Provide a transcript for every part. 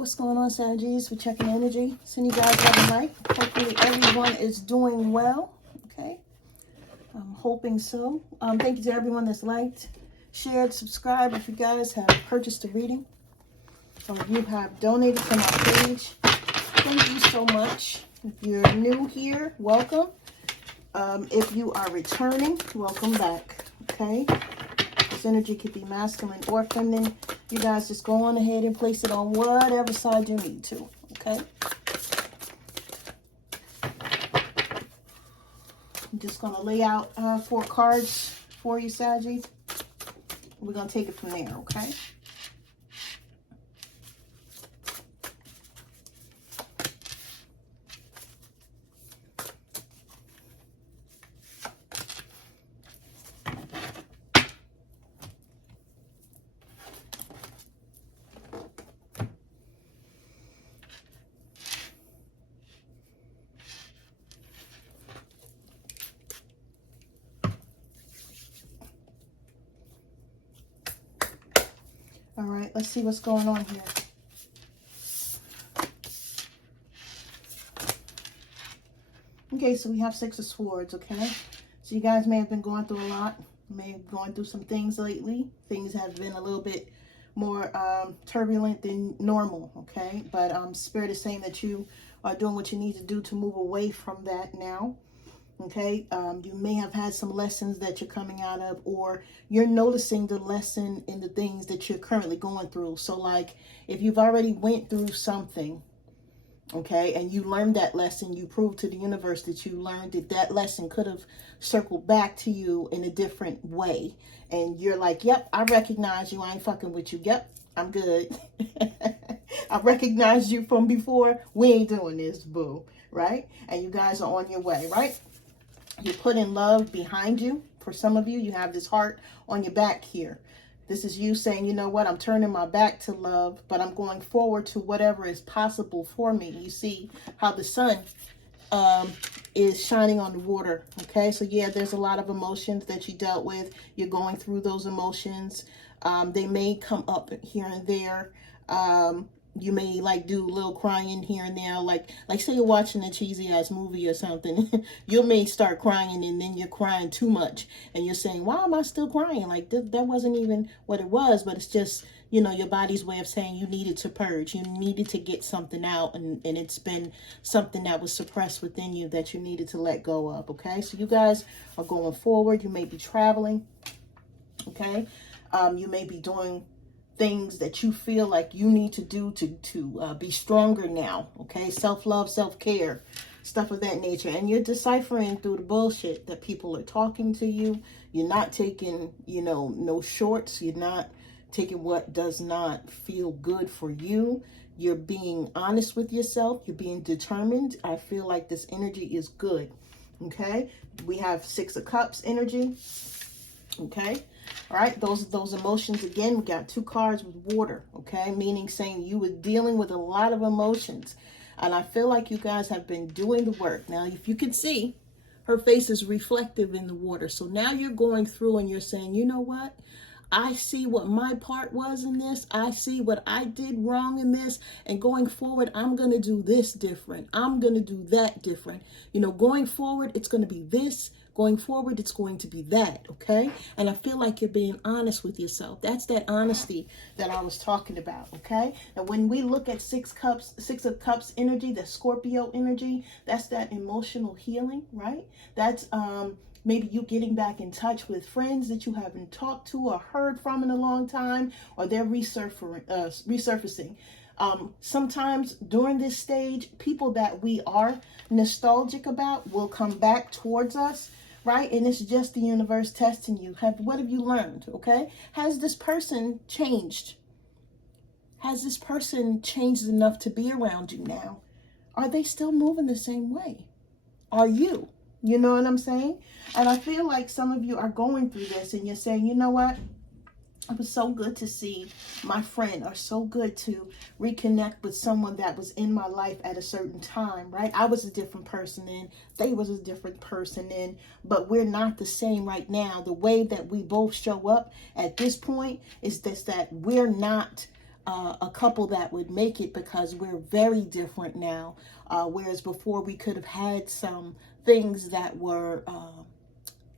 What's going on, Sagittarius? We're checking energy. Sending you guys love and light. Hopefully everyone is doing well. Okay. I'm hoping so. Thank you to everyone that's liked, shared, subscribed. If you guys have purchased a reading or you have donated to my page, thank you so much. If you're new here, welcome. If you are returning, welcome back. Okay. This energy could be masculine or feminine. You guys just go on ahead and place it on whatever side you need to, okay? I'm just going to lay out 4 cards for you, Saggy. We're going to take it from there, okay? All right, let's see what's going on here. Okay, so we have 6 of Swords, okay? So you guys may have been going through a lot. May have gone through some things lately. Things have been a little bit more turbulent than normal, okay? But Spirit is saying that you are doing what you need to do to move away from that now. Okay, you may have had some lessons that you're coming out of, or you're noticing the lesson in the things that you're currently going through. So like if you've already went through something, okay, and you learned that lesson, you proved to the universe that you learned that that lesson could have circled back to you in a different way. And you're like, yep, I recognize you. I ain't fucking with you. Yep, I'm good. I recognized you from before. We ain't doing this, boo. Right? And you guys are on your way, right? You're putting love behind you. For some of you, you have this heart on your back here. This is you saying, you know what, I'm turning my back to love, but I'm going forward to whatever is possible for me. You see how the sun is shining on the water. Okay, so yeah, there's a lot of emotions that you dealt with. You're going through those emotions. They may come up here and there. You may like do a little crying here and there, like say you're watching a cheesy ass movie or something. You may start crying and then you're crying too much and you're saying, why am I still crying? Like that wasn't even what it was, but it's just, you know, your body's way of saying you needed to purge, you needed to get something out, and it's been something that was suppressed within you that you needed to let go of. Okay, so you guys are going forward. You may be traveling. Okay, you may be doing things that you feel like you need to do to be stronger now. Okay, self-love, self-care, stuff of that nature. And you're deciphering through the bullshit that people are talking to you. You're not taking, you know, no shorts. You're not taking what does not feel good for you. You're being honest with yourself. You're being determined. I feel like this energy is good. Okay, we have 6 of Cups energy. Okay, all right, those emotions, again, we got 2 cards with water, okay, meaning saying you were dealing with a lot of emotions, and I feel like you guys have been doing the work. Now, if you can see, her face is reflective in the water, so now you're going through and you're saying, you know what, I see what my part was in this. I see what I did wrong in this, and going forward, I'm going to do this different. I'm going to do that different. You know, going forward, it's going to be this. Going forward, it's going to be that, okay? And I feel like you're being honest with yourself. That's that honesty that I was talking about, okay? And when we look at 6 of Cups energy, the Scorpio energy, that's that emotional healing, right? That's maybe you getting back in touch with friends that you haven't talked to or heard from in a long time, or they're resurfacing. Sometimes during this stage, people that we are nostalgic about will come back towards us, right? And it's just the universe testing you. What have you learned, okay? Has this person changed? Has this person changed enough to be around you now? Are they still moving the same way? Are you? You know what I'm saying? And I feel like some of you are going through this and you're saying, you know what? It was so good to see my friend, or so good to reconnect with someone that was in my life at a certain time, right? I was a different person then, they was a different person then, but we're not the same right now. The way that we both show up at this point is that we're not a couple that would make it, because we're very different now. Whereas before we could have had some things that were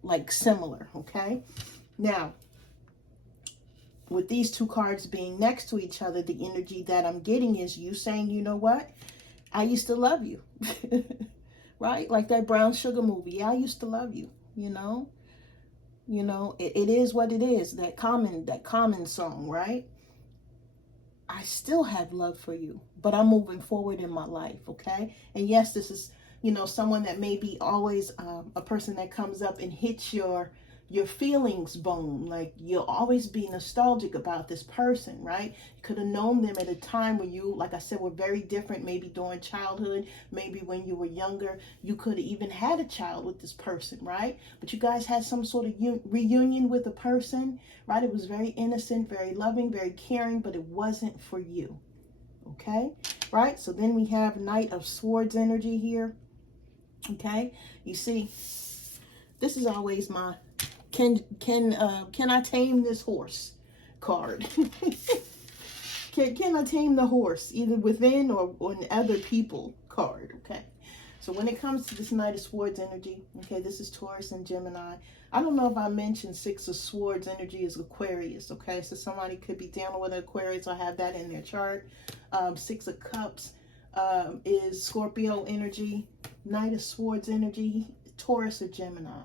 like similar, okay? Now, with these two cards being next to each other, the energy that I'm getting is you saying, you know what? I used to love you, right? Like that Brown Sugar movie. Yeah, I used to love you, you know? It is what it is, that common song, right? I still have love for you, but I'm moving forward in my life, okay? And yes, this is, someone that may be always a person that comes up and hits your feelings bone. Like, you'll always be nostalgic about this person, right? You could have known them at a time when you, like I said, were very different, maybe during childhood, maybe when you were younger. You could have even had a child with this person, right? But you guys had some sort of reunion with a person, right? It was very innocent, very loving, very caring, but it wasn't for you, okay? Right? So then we have Knight of Swords energy here, okay? You see, this is always my can I tame this horse card. Can I tame the horse, either within or in other people card, okay? So when it comes to this Knight of Swords energy, okay, this is Taurus and Gemini. I don't know if I mentioned Six of Swords energy is Aquarius, okay? So somebody could be dealing with an Aquarius or have that in their chart. Six of Cups is Scorpio energy. Knight of Swords energy, Taurus or Gemini,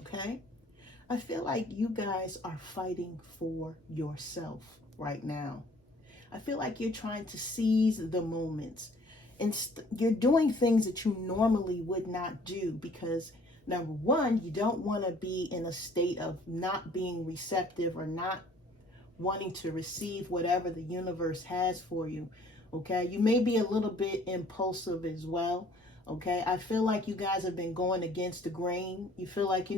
okay? I feel like you guys are fighting for yourself right now. I feel like you're trying to seize the moments. And you're doing things that you normally would not do because, number one, you don't want to be in a state of not being receptive or not wanting to receive whatever the universe has for you, okay? You may be a little bit impulsive as well, okay? I feel like you guys have been going against the grain. You feel like,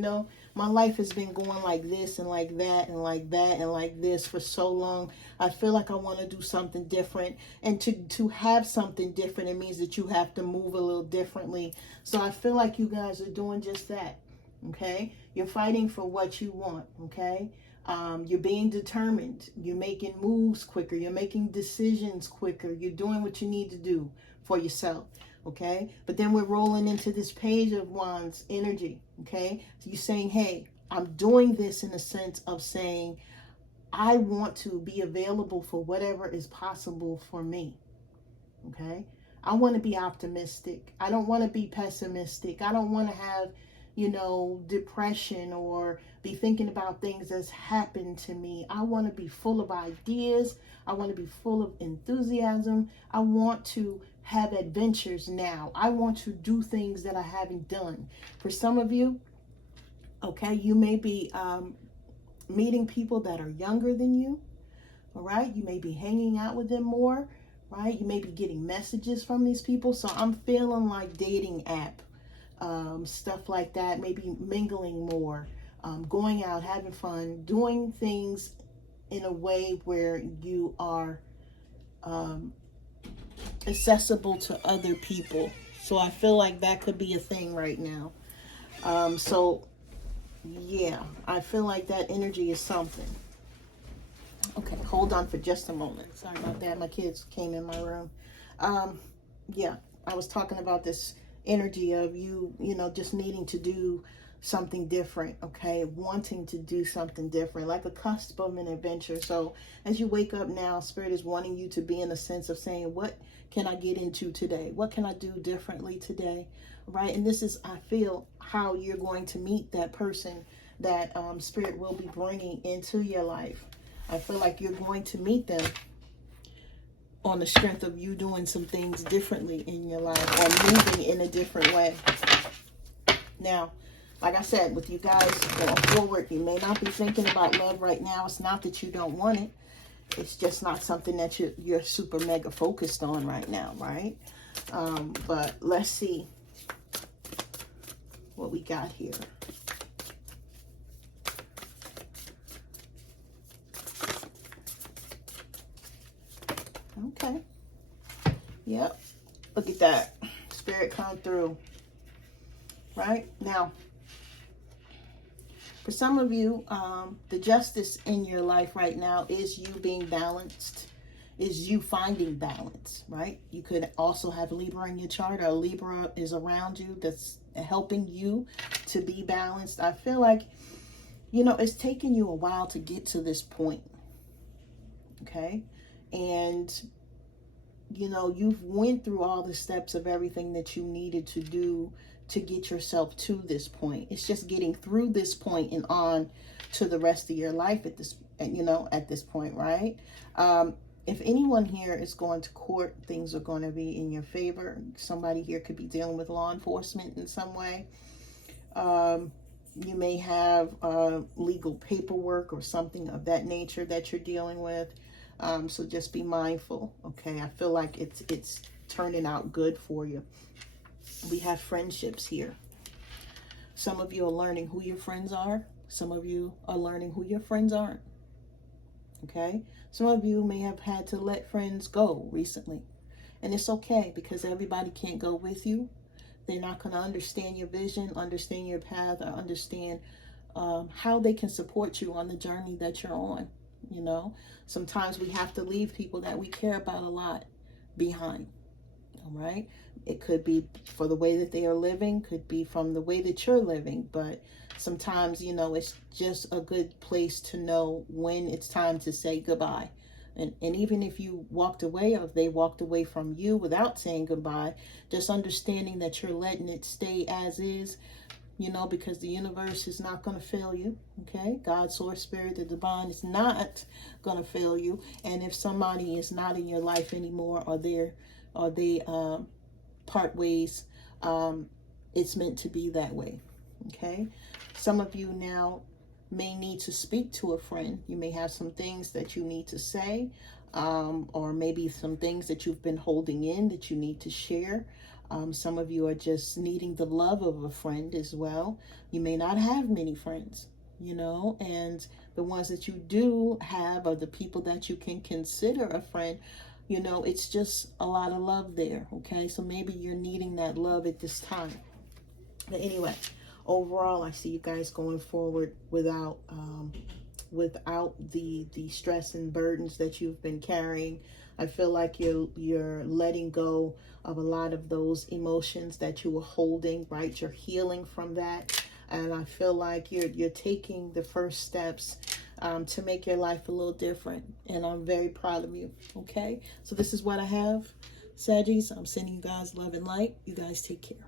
my life has been going like this and like that and like that and like this for so long. I feel like I want to do something different. And to have something different, it means that you have to move a little differently. So I feel like you guys are doing just that, okay? You're fighting for what you want, okay? You're being determined. You're making moves quicker. You're making decisions quicker. You're doing what you need to do for yourself. Okay, but then we're rolling into this Page of Wands energy. Okay, so you're saying, hey, I'm doing this in a sense of saying, I want to be available for whatever is possible for me. Okay, I want to be optimistic. I don't want to be pessimistic. I don't want to have, depression or be thinking about things that's happened to me. I want to be full of ideas. I want to be full of enthusiasm. I want to have adventures now. I want to do things that I haven't done. For some of you, okay, you may be meeting people that are younger than you, all right? You may be hanging out with them more, right? You may be getting messages from these people. So I'm feeling like dating app, stuff like that, maybe mingling more, going out, having fun, doing things in a way where you are accessible to other people. So I feel like that could be a thing right now. So yeah, I feel like that energy is something. Okay, hold on for just a moment. Sorry about that. My kids came in my room. Yeah, I was talking about this energy of you, just needing to do something different, okay? Wanting to do something different, like a cusp of an adventure. So as you wake up now, Spirit is wanting you to be in a sense of saying, what can I get into today? What can I do differently today, right? And this is, I feel, how you're going to meet that person that Spirit will be bringing into your life. I feel like you're going to meet them on the strength of you doing some things differently in your life or moving in a different way. Now, like I said, with you guys going forward, you may not be thinking about love right now. It's not that you don't want it. It's just not something that you're super mega focused on right now, right? But let's see what we got here. Okay. Yep. Look at that. Spirit come through. Right? Now, for some of you, the justice in your life right now is you being balanced. is you finding balance, right? You could also have Libra in your chart, or Libra is around you that's helping you to be balanced. I feel like, you know, it's taken you a while to get to this point, okay? And, you know, you've went through all the steps of everything that you needed to do to get yourself to this point. It's just getting through this point and on to the rest of your life at this, you know, at this point, right? If anyone here is going to court, things are going to be in your favor. Somebody here could be dealing with law enforcement in some way. You may have legal paperwork or something of that nature that you're dealing with. So just be mindful, okay? I feel like it's turning out good for you. We have friendships here. Some of you are learning who your friends are. Some of you are learning who your friends aren't, okay? Some of you may have had to let friends go recently. And it's okay, because everybody can't go with you. They're not going to understand your vision, understand your path, or understand how they can support you on the journey that you're on. You know, sometimes we have to leave people that we care about a lot behind. All right. It could be for the way that they are living, could be from the way that you're living. But sometimes, you know, it's just a good place to know when it's time to say goodbye. And even if you walked away, or if they walked away from you without saying goodbye, just understanding that you're letting it stay as is, you know, because the universe is not going to fail you, okay? God, source, spirit, the divine is not going to fail you. And if somebody is not in your life anymore, or they part ways, it's meant to be that way, okay? Some of you now may need to speak to a friend. You may have some things that you need to say, or maybe some things that you've been holding in that you need to share. Some of you are just needing the love of a friend as well. You may not have many friends, you know, and the ones that you do have are the people that you can consider a friend. You know, it's just a lot of love there, okay? So maybe you're needing that love at this time. But anyway, overall, I see you guys going forward without the stress and burdens that you've been carrying. I feel like you're letting go of a lot of those emotions that you were holding, right? You're healing from that. And I feel like you're taking the first steps to make your life a little different. And I'm very proud of you, okay? So this is what I have, Saggies. I'm sending you guys love and light. You guys take care.